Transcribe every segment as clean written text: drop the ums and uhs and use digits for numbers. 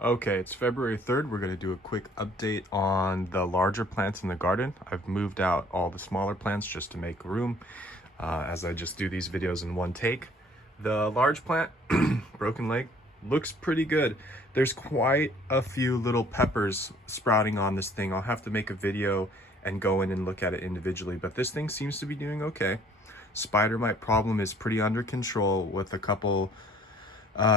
Okay, it's February 3rd. We're going to do a quick update on the larger plants in the garden. I've moved out all the smaller plants just to make room, as I just do these videos in one take. The large plant, broken leg, looks pretty good. There's quite a few little peppers sprouting on this thing. I'll have to make a video and go in and look at it individually, but this thing seems to be doing okay. Spider mite problem is pretty under control with a couple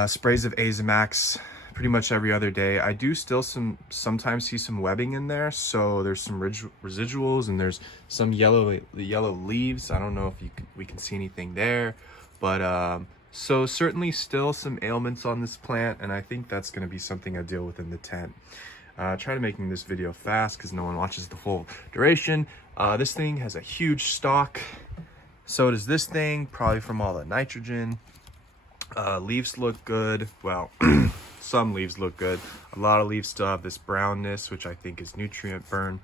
sprays of Azamax pretty much every other day. I do still sometimes see some webbing in there, so there's some residuals, and there's some yellow leaves. I don't know if we can see anything there, but so certainly still some ailments on this plant, and I think that's going to be something I deal with in the tent. Try to making this video fast because no one watches the full duration. This thing has a huge stalk. So does this thing, probably from all the nitrogen. Leaves look good. Well, some leaves look good. A lot of leaves still have this brownness, which I think is nutrient burn.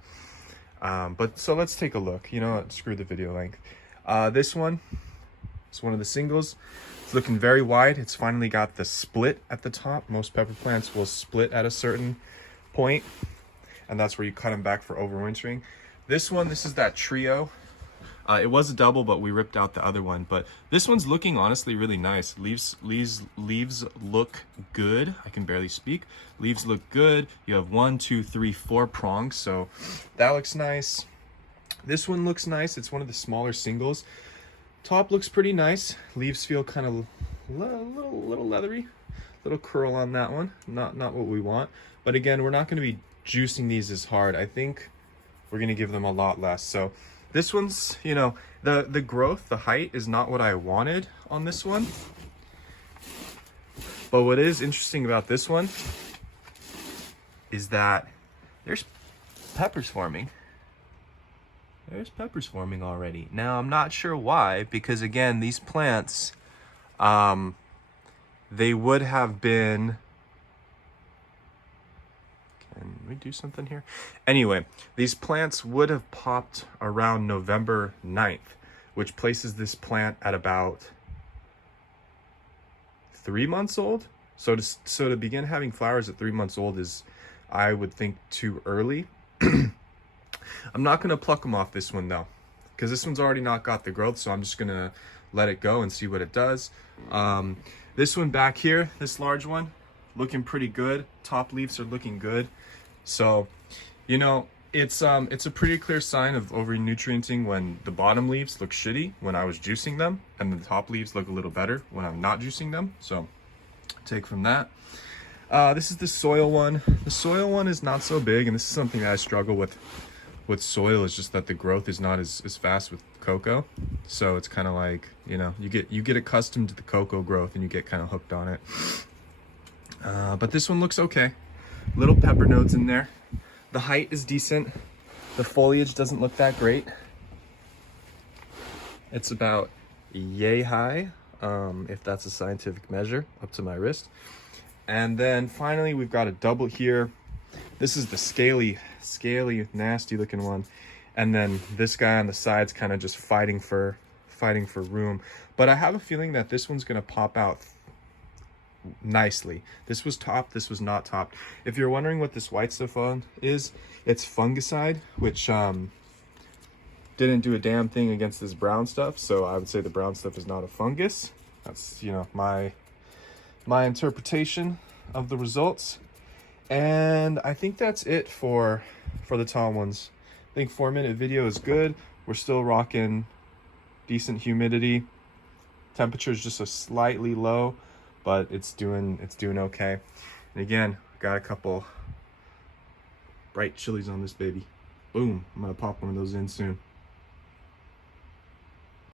But so let's take a look. You know what? Screw the video length. This one is one of the singles. It's looking very wide. It's finally got the split at the top. Most pepper plants will split at a certain point, and that's where you cut them back for overwintering. This one, this is that trio. It was a double, but we ripped out the other one. But this one's looking honestly really nice. Leaves look good. I can barely speak. Leaves look good. You have 1, 2, 3, 4 prongs, so that looks nice. This one looks nice. It's one of the smaller singles. Top looks pretty nice. Leaves feel kind of little leathery. Little curl on that one. Not what we want. But again, we're not going to be juicing these as hard. I think we're going to give them a lot less. So this one's, you know, the growth, the height is not what I wanted on this one. But what is interesting about this one is that there's peppers forming. There's peppers forming already. Now, I'm not sure why, because again, these plants, they would have been... Can we do something here? Anyway, these plants would have popped around November 9th, which places this plant at about 3 months old. So to begin having flowers at 3 months old is, I would think, too early. I'm not going to pluck them off this one though, because this one's already not got the growth, so I'm just going to let it go and see what it does. This one back here, this large one, looking pretty good. Top leaves are looking good. So, you know, it's a pretty clear sign of over-nutrienting when the bottom leaves look shitty when I was juicing them, and the top leaves look a little better when I'm not juicing them. So, take from that. This is the soil one. The soil one is not so big, and this is something that I struggle with soil, is just that the growth is not as fast with coco. So it's kind of like, you know, you get accustomed to the coco growth and you get kind of hooked on it. But this one looks okay. Little pepper nodes in there. The height is decent. The foliage doesn't look that great. It's about yay high, if that's a scientific measure, up to my wrist. And then finally, we've got a double here. This is the scaly, nasty looking one. And then this guy on the side's kind of just fighting for room. But I have a feeling that this one's gonna pop out nicely. This was topped, this was not topped. If you're wondering what this white stuff on is, it's fungicide, which didn't do a damn thing against this brown stuff. So I would say the brown stuff is not a fungus. That's, you know, my interpretation of the results. And I think that's it for the tall ones. I think 4-minute video is good. We're still rocking decent humidity. Temperature is just a slightly low, but it's doing okay. And again, got a couple bright chilies on this baby. Boom, I'm gonna pop one of those in soon.